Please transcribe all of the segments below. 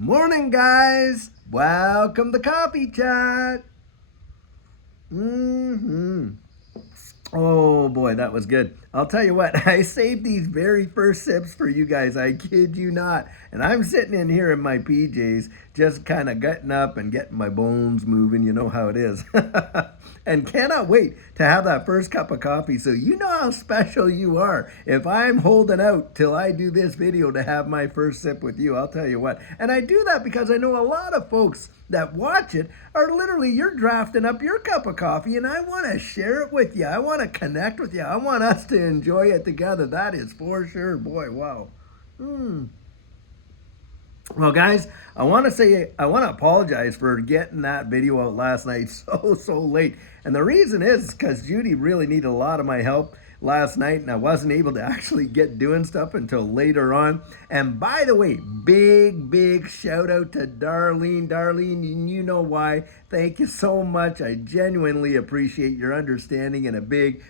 Morning, guys. Welcome to Coffee Chat. Oh boy, that was good. I'll tell you what, I saved these very first sips for you guys. I kid you not. And I'm sitting in here in my PJs, just kind of getting up and getting my bones moving. You know how it is. And cannot wait to have that first cup of coffee. So you know how special you are. If I'm holding out till I do this video to have my first sip with you, I'll tell you what. And I do that because I know a lot of folks that watch it are literally, you're drafting up your cup of coffee and I want to share it with you. I want to connect with you. I want us to enjoy it together. That is for sure. Boy, wow. Well, guys, I want to apologize for getting that video out last night so late. And the reason is because Judy really needed a lot of my help last night, and I wasn't able to actually get doing stuff until later on. And by the way, big shout out to Darlene. Darlene, you know why. Thank you so much. I genuinely appreciate your understanding in a big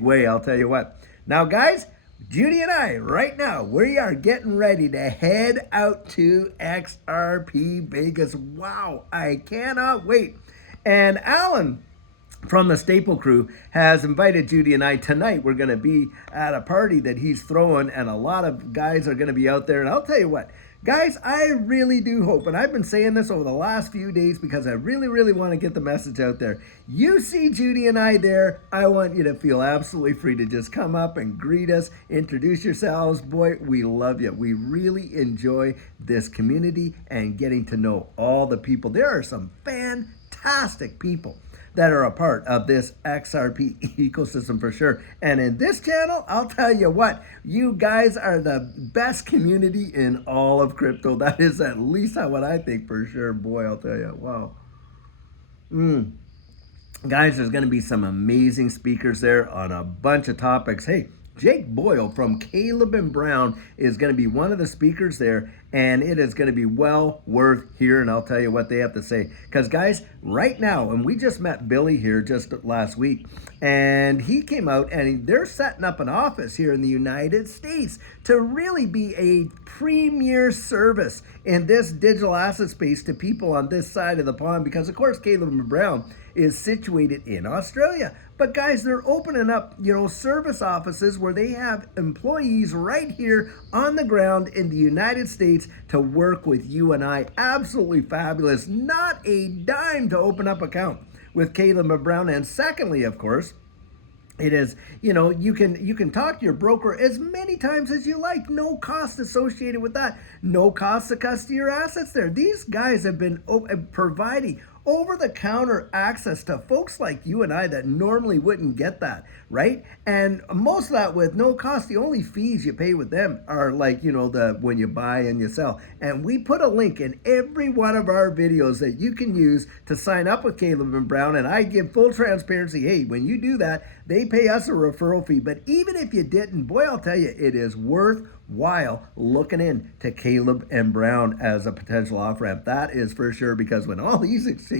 way. I'll tell you what. Now, guys, Judy and I, right now, we are getting ready to head out to XRP Vegas. Wow, I cannot wait. And Alan from the Staple Crew has invited Judy and I tonight. We're going to be at a party that he's throwing, and a lot of guys are going to be out there. And I'll tell you what, guys, I really do hope, and I've been saying this over the last few days because I really want to get the message out there. You see Judy and I there, I want you to feel absolutely free to just come up and greet us, introduce yourselves. Boy, we love you. We really enjoy this community and getting to know all the people. There are some fantastic people that are a part of this XRP ecosystem for sure. And in this channel, I'll tell you what, you guys are the best community in all of crypto. That is at least what I think for sure. Boy, I'll tell you, wow. Guys, there's going to be some amazing speakers there on a bunch of topics. Hey, Jake Boyle from Caleb and Brown is going to be one of the speakers there, and it is going to be well worth hearing. I'll tell you what they have to say. Because, guys, right now, and we just met Billy here just last week, and he came out, and they're setting up an office here in the United States to really be a premier service in this digital asset space to people on this side of the pond. Because, of course, Caleb and Brown is situated in Australia. But guys, they're opening up, service offices where they have employees right here on the ground in the United States to work with you and I. Absolutely fabulous. Not a dime to open up account with Caleb and Brown. And secondly, of course, it is, you can talk to your broker as many times as you like. No cost associated with that. No cost to custody your assets there. These guys have been providing over-the-counter access to folks like you and I that normally wouldn't get that, right? And most of that with no cost. The only fees you pay with them are like, when you buy and you sell. And we put a link in every one of our videos that you can use to sign up with Caleb and Brown. And I give full transparency. Hey, when you do that, they pay us a referral fee. But even if you didn't, boy, I'll tell you, it is worthwhile looking in to Caleb and Brown as a potential off-ramp. That is for sure, because when all these exchanges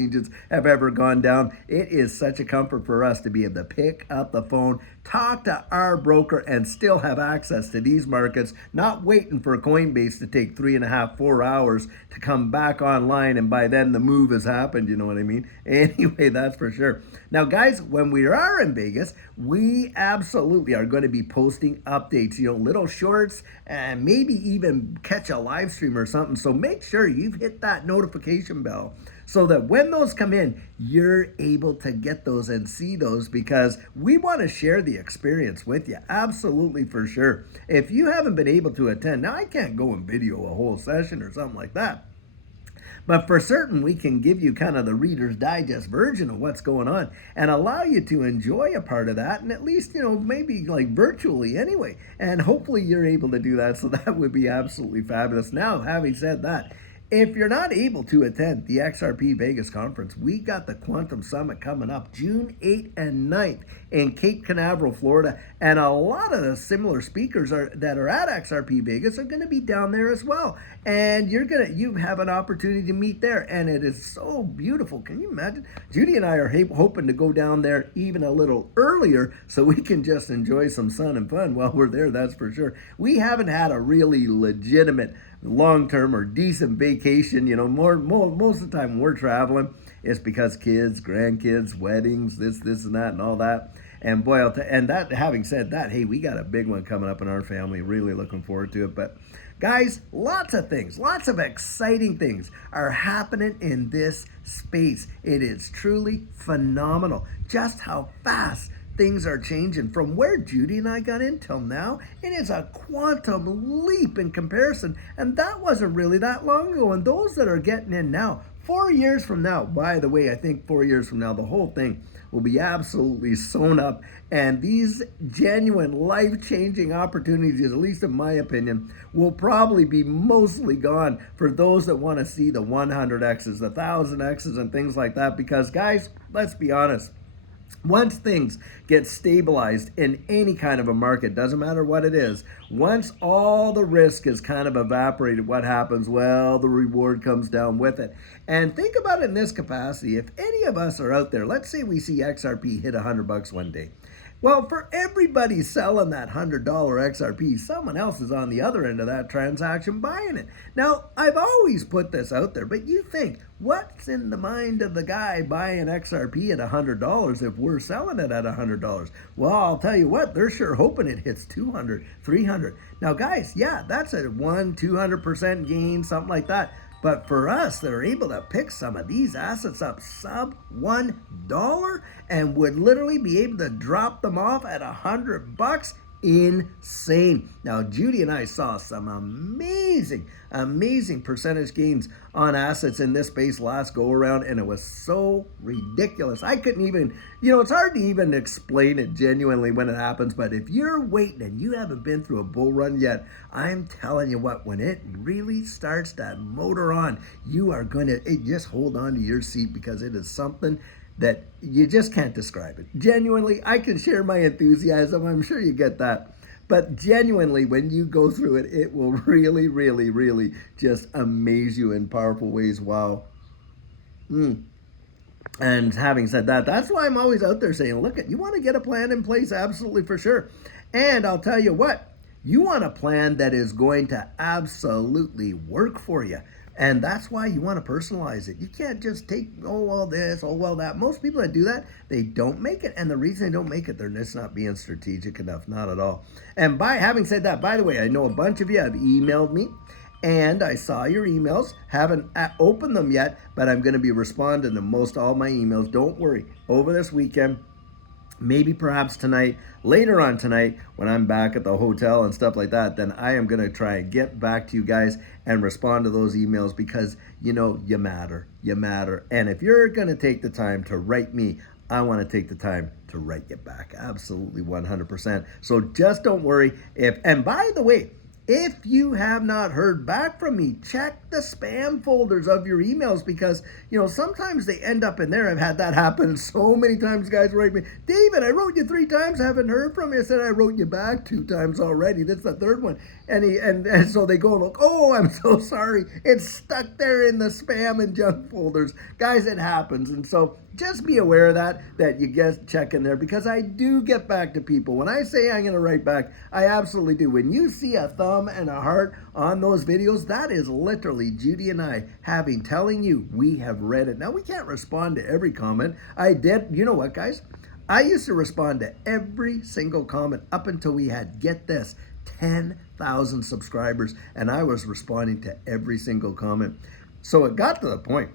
have ever gone down, it is such a comfort for us to be able to pick up the phone, talk to our broker, and still have access to these markets, not waiting for Coinbase to take 3.5-4 hours to come back online, and by then the move has happened. You know what I mean? Anyway, that's for sure. Now, guys, when we are in Vegas, we absolutely are going to be posting updates, little shorts, and maybe even catch a live stream or something. So make sure you've hit that notification bell so that when those come in, you're able to get those and see those, because we want to share the experience with you. Absolutely, for sure. If you haven't been able to attend, now I can't go and video a whole session or something like that, but for certain, we can give you kind of the Reader's Digest version of what's going on and allow you to enjoy a part of that, and at least, maybe like virtually anyway. And hopefully you're able to do that, so that would be absolutely fabulous. Now, having said that, if you're not able to attend the XRP Vegas conference, we got the Quantum Summit coming up June 8th and 9th in Cape Canaveral, Florida. And a lot of the similar speakers that are at XRP Vegas are going to be down there as well. And you have an opportunity to meet there. And it is so beautiful. Can you imagine? Judy and I are hoping to go down there even a little earlier so we can just enjoy some sun and fun while we're there. That's for sure. We haven't had a really legitimate long-term or decent vacation. You know, most of the time when we're traveling, it's because kids, grandkids, weddings, this and that and all that. And boy, and that, having said that, hey, we got a big one coming up in our family. Really looking forward to it. But guys, lots of things, lots of exciting things are happening in this space. It is truly phenomenal just how fast things are changing from where Judy and I got in till now. It is a quantum leap in comparison, and that wasn't really that long ago. And those that are getting in now, 4 years from now, by the way, I think 4 years from now, the whole thing will be absolutely sewn up, and these genuine life-changing opportunities, at least in my opinion, will probably be mostly gone for those that want to see the 100x's, the 1000x's, and things like that. Because guys, let's be honest, once things get stabilized in any kind of a market, doesn't matter what it is, once all the risk is kind of evaporated, what happens? Well, the reward comes down with it. And think about it in this capacity. If any of us are out there, let's say we see XRP hit $100 one day. Well, for everybody selling that $100 XRP, someone else is on the other end of that transaction buying it. Now, I've always put this out there, but you think, what's in the mind of the guy buying XRP at $100 if we're selling it at $100? Well, I'll tell you what, they're sure hoping it hits 200, 300. Now, guys, yeah, that's a 200% gain, something like that. But for us that are able to pick some of these assets up sub $1 and would literally be able to drop them off at $100, insane. Now, Judy and I saw some amazing percentage gains on assets in this space last go around, and it was so ridiculous. I couldn't even, it's hard to even explain it genuinely when it happens, but if you're waiting and you haven't been through a bull run yet, I'm telling you what, when it really starts that motor on, you are going to just hold on to your seat, because it is something that you just can't describe it. Genuinely, I can share my enthusiasm. I'm sure you get that. But genuinely, when you go through it, it will really just amaze you in powerful ways. Wow. And having said that, that's why I'm always out there saying, look, you want to get a plan in place, absolutely, for sure. And I'll tell you what, you want a plan that is going to absolutely work for you. And that's why you want to personalize it. You can't just take, oh, well, this, oh, well, that. Most people that do that, they don't make it. And the reason they don't make it, they're just not being strategic enough. Not at all. And by having said that, by the way, I know a bunch of you have emailed me, and I saw your emails. Haven't opened them yet, but I'm going to be responding to most all my emails. Don't worry. Over this weekend, maybe perhaps tonight, later on tonight, when I'm back at the hotel and stuff like that, then I am going to try and get back to you guys and respond to those emails, because, you matter. You matter. And if you're going to take the time to write me, I want to take the time to write you back. Absolutely 100%. So just don't worry. And by the way, if you have not heard back from me, check the spam folders of your emails, because, sometimes they end up in there. I've had that happen so many times. Guys write me, David, I wrote you 3 times, haven't heard from you. I said, I wrote you back 2 times already. That's the 3rd one. And so they go, look, oh, I'm so sorry. It's stuck there in the spam and junk folders. Guys, it happens. And so just be aware of that you get check in there, because I do get back to people. When I say I'm going to write back, I absolutely do. When you see a thumb and a heart on those videos, that is literally Judy and I telling you we have read it. Now, we can't respond to every comment. I did. You know what, guys? I used to respond to every single comment up until we had, get this, 10,000 subscribers, and I was responding to every single comment. So it got to the point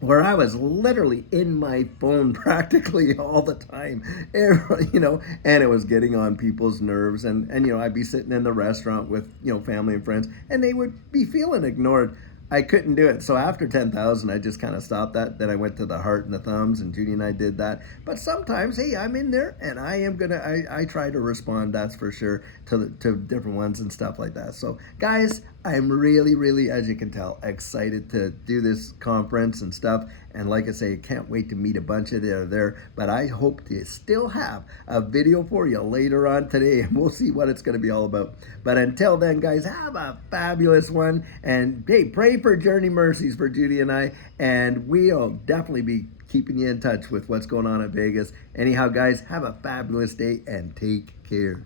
where I was literally in my phone practically all the time, and it was getting on people's nerves. And I'd be sitting in the restaurant with, family and friends, and they would be feeling ignored. I couldn't do it. So after 10,000, I just kind of stopped that. Then I went to the heart and the thumbs, and Judy and I did that. But sometimes, hey, I'm in there, and I try to respond, that's for sure, to different ones and stuff like that. So guys, I'm really, as you can tell, excited to do this conference and stuff. And like I say, I can't wait to meet a bunch of you there. But I hope to still have a video for you later on today, and we'll see what it's going to be all about. But until then, guys, have a fabulous one. And hey, pray for journey mercies for Judy and I. And we'll definitely be keeping you in touch with what's going on at Vegas. Anyhow, guys, have a fabulous day and take care.